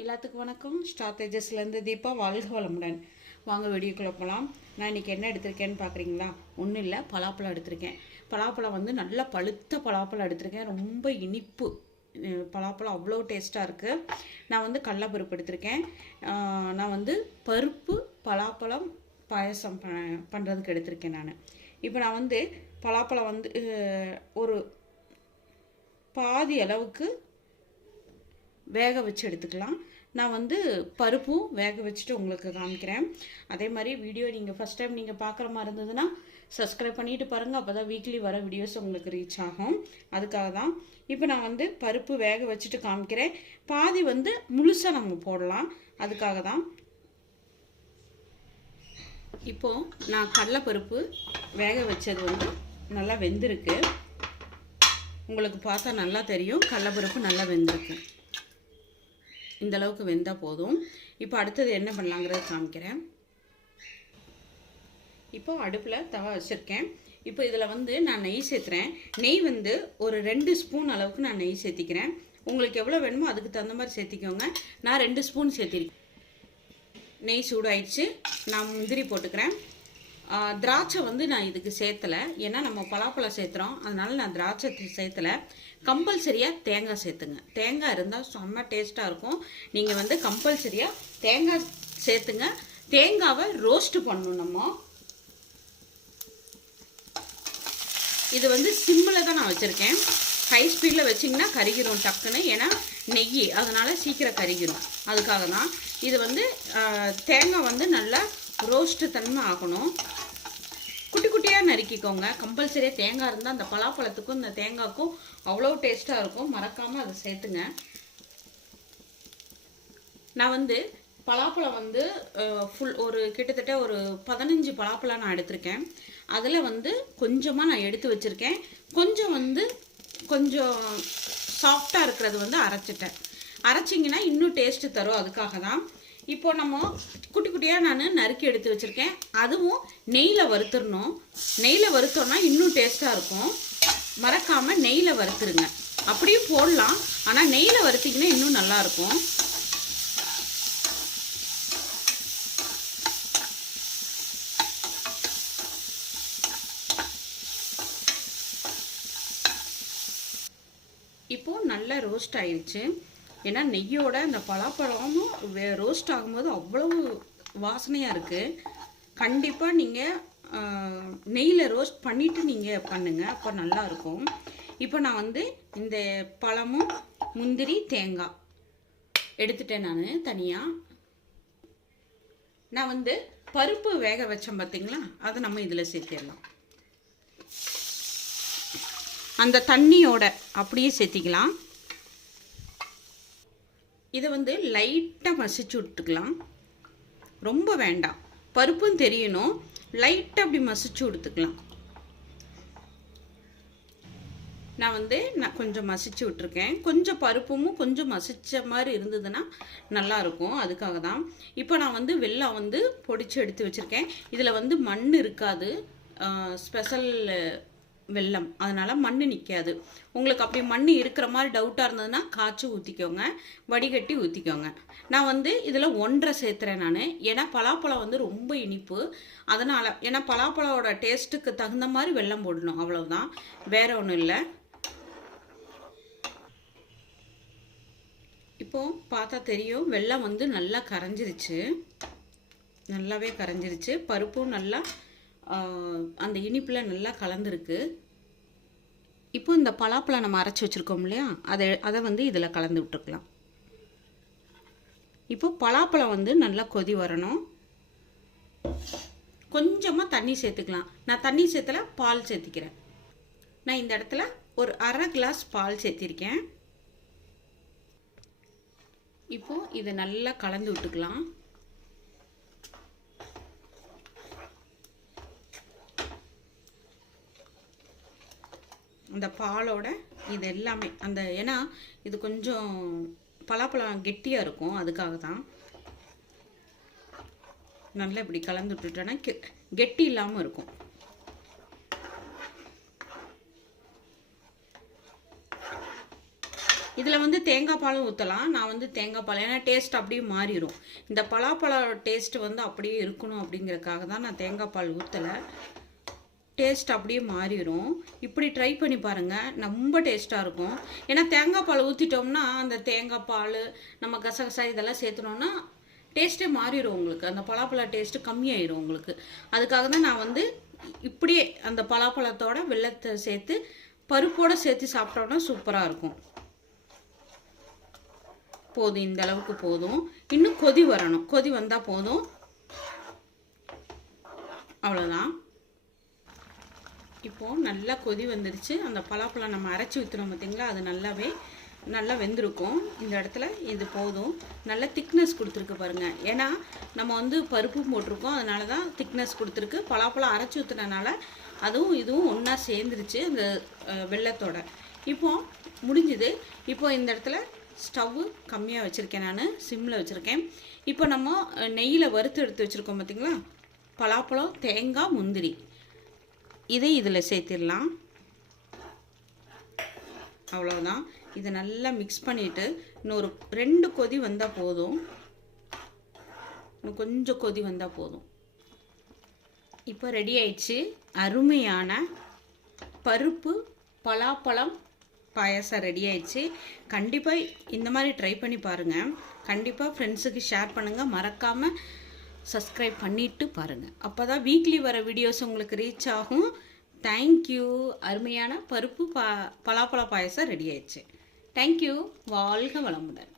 எல்லாத்துக்கும் வணக்கம். ஸ்டார் தேஜஸ்லேருந்து தீபா. வாழ்க வளமுடன். வாங்க வீடியோக்குள்ளே போகலாம். நான் இன்றைக்கி என்ன எடுத்திருக்கேன்னு பார்க்குறீங்களா? ஒன்றும் இல்லை, பலாப்பழம் எடுத்திருக்கேன். பலாப்பழம் வந்து நல்லா பழுத்த பலாப்பழம் எடுத்திருக்கேன். ரொம்ப இனிப்பு பலாப்பழம், அவ்வளோ டேஸ்ட்டாக இருக்குது. நான் வந்து கடலைப்பருப்பு எடுத்திருக்கேன். நான் வந்து பருப்பு பலாப்பழம் பாயசம் பண்ணுறதுக்கு எடுத்திருக்கேன் நான். இப்போ நான் வந்து பலாப்பழம் வந்து ஒரு பாதி அளவுக்கு வேக வச்சு எடுத்துக்கலாம். நான் வந்து பருப்பும் வேக வச்சுட்டு உங்களுக்கு காமிக்கிறேன். அதே மாதிரி வீடியோ நீங்கள் ஃபஸ்ட் டைம் நீங்கள் பார்க்குற மாதிரி இருந்ததுன்னா சப்ஸ்கிரைப் பண்ணிவிட்டு பாருங்கள். அப்போ தான் வீக்லி வர வீடியோஸ் உங்களுக்கு ரீச் ஆகும். அதுக்காக தான் இப்போ நான் வந்து பருப்பு வேக வச்சுட்டு காமிக்கிறேன். பாதி வந்து முழுசாக நம்ம போடலாம், அதுக்காக தான். இப்போது நான் கடலைப்பருப்பு வேக வச்சது வந்து நல்லா வெந்திருக்கு. உங்களுக்கு பார்த்தா நல்லா தெரியும், கடலைப்பருப்பு நல்லா வெந்திருக்கு. இந்த அளவுக்கு வெந்தால் போதும். இப்போ அடுத்தது என்ன பண்ணலாங்கிறத காமிக்கிறேன். இப்போ அடுப்பில் தவா வச்சுருக்கேன். இப்போ இதில் வந்து நான் நெய் சேர்த்துறேன். நெய் வந்து ஒரு 2 ஸ்பூன் அளவுக்கு நான் நெய் சேர்த்திக்கிறேன். உங்களுக்கு எவ்வளோ வேணுமோ அதுக்கு தகுந்த மாதிரி சேர்த்திக்கோங்க. நான் 2 ஸ்பூன் சேர்த்திருக்கேன். நெய் சூடாயிடுச்சு. நான் முந்திரி போட்டுக்கிறேன். திராட்சை வந்து நான் இதுக்கு சேர்த்தலை, ஏன்னா நம்ம பலாப்பழம் சேர்த்துறோம், அதனால நான் திராட்சை சேர்த்தலை. கம்பல்சரியாக தேங்காய் சேர்த்துங்க. தேங்காய் இருந்தால் செம்ம டேஸ்ட்டாக இருக்கும். நீங்கள் வந்து கம்பல்சரியாக தேங்காய் சேர்த்துங்க. தேங்காவை ரோஸ்ட்டு பண்ணணும் நம்ம. இது வந்து சிம்மில் தான் நான் வச்சுருக்கேன். ஹை ஸ்பீடில் வச்சிங்கன்னா கருகிரும் டக்குன்னு, ஏன்னா நெய், அதனால் சீக்கிரம் கருகிரும். அதுக்காக தான் இது வந்து தேங்காய் வந்து நல்லா ரோஸ்ட்டு தன்மை ஆகணும். குட்டி குட்டியாக நறுக்கிக்கோங்க. கம்பல்சரியாக தேங்காய் இருந்தால் அந்த பலாப்பழத்துக்கும் இந்த தேங்காய்க்கும் அவ்வளோ டேஸ்ட்டாக இருக்கும். மறக்காமல் அதை சேர்த்துங்க. நான் வந்து பலாப்பழம் வந்து ஒரு கிட்டத்தட்ட ஒரு 15 பலாப்பழம் நான் எடுத்திருக்கேன். அதில் வந்து கொஞ்சமாக நான் எடுத்து வச்சுருக்கேன். கொஞ்சம் சாஃப்டாக இருக்கிறது வந்து அரைச்சிட்டேன். அரைச்சிங்கன்னா இன்னும் டேஸ்ட்டு தரும், அதுக்காக தான். இப்போ நம்ம குட்டி குட்டியாக நான் நறுக்கி எடுத்து வச்சுருக்கேன். அதுவும் நெய்யில் வறுத்துடணும். நெய்யில் வறுத்தோன்னா இன்னும் டேஸ்ட்டாக இருக்கும். மறக்காமல் நெய்யில் வறுத்துருங்க. அப்படியும் போடலாம், ஆனால் நெய்யில் வறுத்திங்கன்னா இன்னும் நல்லாயிருக்கும். இப்போது நல்லா ரோஸ்ட் ஆயிடுச்சு. ஏன்னா நெய்யோட அந்த பலாப்பழமும் ரோஸ்ட் ஆகும்போது அவ்வளவு வாசனையாக இருக்குது. கண்டிப்பாக நீங்கள் நெய்யில் ரோஸ்ட் பண்ணிவிட்டு நீங்கள் பண்ணுங்கள், அப்போ நல்லாயிருக்கும். இப்போ நான் வந்து இந்த பழமும் முந்திரி தேங்காய் எடுத்துட்டேன் நான் தனியாக. நான் வந்து பருப்பு வேக வச்சேன் பார்த்தீங்களா, அதை நம்ம இதில் சேர்த்திடலாம். அந்த தண்ணியோட அப்படியே சேர்த்திக்கலாம். இதை வந்து லைட்டாக மசிச்சு விட்டுக்கலாம். ரொம்ப வேண்டாம், பருப்பும் தெரியணும். லைட்டாக அப்படி மசிச்சு விட்டுக்கலாம். நான் கொஞ்சம் மசிச்சு விட்டுருக்கேன். கொஞ்சம் பருப்பும் கொஞ்சம் மசிச்ச மாதிரி இருந்ததுன்னா நல்லாயிருக்கும், அதுக்காக தான். இப்போ நான் வந்து வெல்லம் வந்து பொடிச்சு எடுத்து வச்சுருக்கேன். இதில் வந்து மண் இருக்காது, ஸ்பெஷல் வெல்லம், அதனால் மண் நிற்காது. உங்களுக்கு அப்படி மண் இருக்கிற மாதிரி டவுட்டாக இருந்ததுன்னா காய்ச்சி ஊற்றிக்கோங்க, வடிகட்டி ஊற்றிக்கோங்க. நான் வந்து இதில் 1.5 சேர்த்துறேன் நான். ஏன்னா பலாப்பழம் வந்து ரொம்ப இனிப்பு, அதனால். ஏன்னா பலாப்பழோட டேஸ்ட்டுக்கு தகுந்த மாதிரி வெல்லம் போடணும், அவ்வளவுதான், வேற ஒன்றும் இல்லை. இப்போது பார்த்தா தெரியும், வெல்லம் வந்து நல்லா கரைஞ்சிருச்சு, நல்லாவே கரைஞ்சிருச்சு. பருப்பும் நல்லா அந்த இனிப்பில் நல்லா கலந்துருக்கு. இப்போ இந்த பலாப்பழம் நம்ம அரைச்சி வச்சுருக்கோம் இல்லையா, அதை வந்து இதில் கலந்து விட்டுருக்கலாம். இப்போ பலாப்பழம் வந்து நல்லா கொதி வரணும். கொஞ்சமாக தண்ணி சேர்த்துக்கலாம். நான் தண்ணி சேர்த்தல, பால் சேர்த்திக்கிறேன். நான் இந்த இடத்துல ஒரு 1/2 கிளாஸ் பால் சேர்த்திருக்கேன். இப்போது இதை நல்லா கலந்து விட்டுக்கலாம். அந்த பாலோட இது எல்லாமே அந்த ஏன்னா இது கொஞ்சம் பலாப்பழம் கெட்டியாக இருக்கும், அதுக்காக தான். நல்லா இப்படி கலந்து விட்டுட்டோன்னா கெட்டி இல்லாமல் இருக்கும். இதில் வந்து தேங்காய் பாலும் ஊற்றலாம். நான் வந்து தேங்காய் பால் ஏன்னா டேஸ்ட் அப்படியே மாறிடும். இந்த பலாப்பழ டேஸ்ட்டு வந்து அப்படியே இருக்கணும் அப்படிங்கிறதுக்காக தான் நான் தேங்காய் பால் ஊற்றலை. டேஸ்ட் அப்படியே மாறிடும். இப்படி ட்ரை பண்ணி பாருங்கள், ரொம்ப டேஸ்ட்டாக இருக்கும். ஏன்னா தேங்காய் பால் ஊற்றிட்டோம்னா அந்த தேங்காய் பால் நம்ம கசகசா இதெல்லாம் சேர்த்துனோன்னா டேஸ்ட்டே மாறிடும் உங்களுக்கு. அந்த பலாப்பழ டேஸ்ட்டு கம்மியாயிடும் உங்களுக்கு. அதுக்காக தான் நான் வந்து இப்படியே அந்த பலாப்பழத்தோட வெல்லத்தை சேர்த்து பருப்போடு சேர்த்து சாப்பிட்டோன்னா சூப்பராக இருக்கும். போதும், இந்த அளவுக்கு போதும். இன்னும் கொதி வரணும். கொதி வந்தால் போதும், அவ்வளோதான். இப்போது நல்லா கொதி வந்துருச்சு. அந்த பலாப்பழம் நம்ம அரைச்சி ஊற்றுனோம் பார்த்தீங்களா, அது நல்லா வெந்திருக்கும். இந்த இடத்துல இது போதும். நல்ல திக்னஸ் கொடுத்துருக்கு பாருங்கள். ஏன்னா நம்ம வந்து பருப்பும் போட்டிருக்கோம், அதனால தான் திக்னஸ் கொடுத்துருக்கு. பலாப்பழம் அரைச்சி ஊற்றுனனால அதுவும் இதுவும் ஒன்றா சேர்ந்துருச்சு அந்த வெல்லத்தோட. இப்போது முடிஞ்சுது. இப்போது இந்த இடத்துல ஸ்டவ்வு கம்மியாக வச்சுருக்கேன், நான் சிம்மில் வச்சுருக்கேன். இப்போ நம்ம நெய்யில் வறுத்து எடுத்து வச்சுருக்கோம் பார்த்தீங்களா, பலாப்பழம், தேங்காய், முந்திரி, இதை இதில் சேர்த்திடலாம். அவ்வளோதான். இதை நல்லா மிக்ஸ் பண்ணிவிட்டு இன்னொரு 2 கொதி வந்தால் போதும். இன்னும் கொஞ்சம் கொதி வந்தால் போதும். இப்போ ரெடி ஆயிடுச்சு அருமையான பருப்பு பலாப்பழம் பாயாசம் ரெடி ஆயிடுச்சு. கண்டிப்பாக இந்த மாதிரி ட்ரை பண்ணி பாருங்கள். கண்டிப்பாக ஃப்ரெண்ட்ஸுக்கு ஷேர் பண்ணுங்கள். மறக்காமல் சப்ஸ்கிரைப் பண்ணிவிட்டு பாருங்கள். அப்போ தான் வீக்லி வர வீடியோஸ் உங்களுக்கு ரீச் ஆகும். தேங்க்யூ. அருமையான பருப்பு பலாப்பழ பாயாசம் ரெடி ஆயிடுச்சு. தேங்க்யூ. வாழ்க வளமுடன்.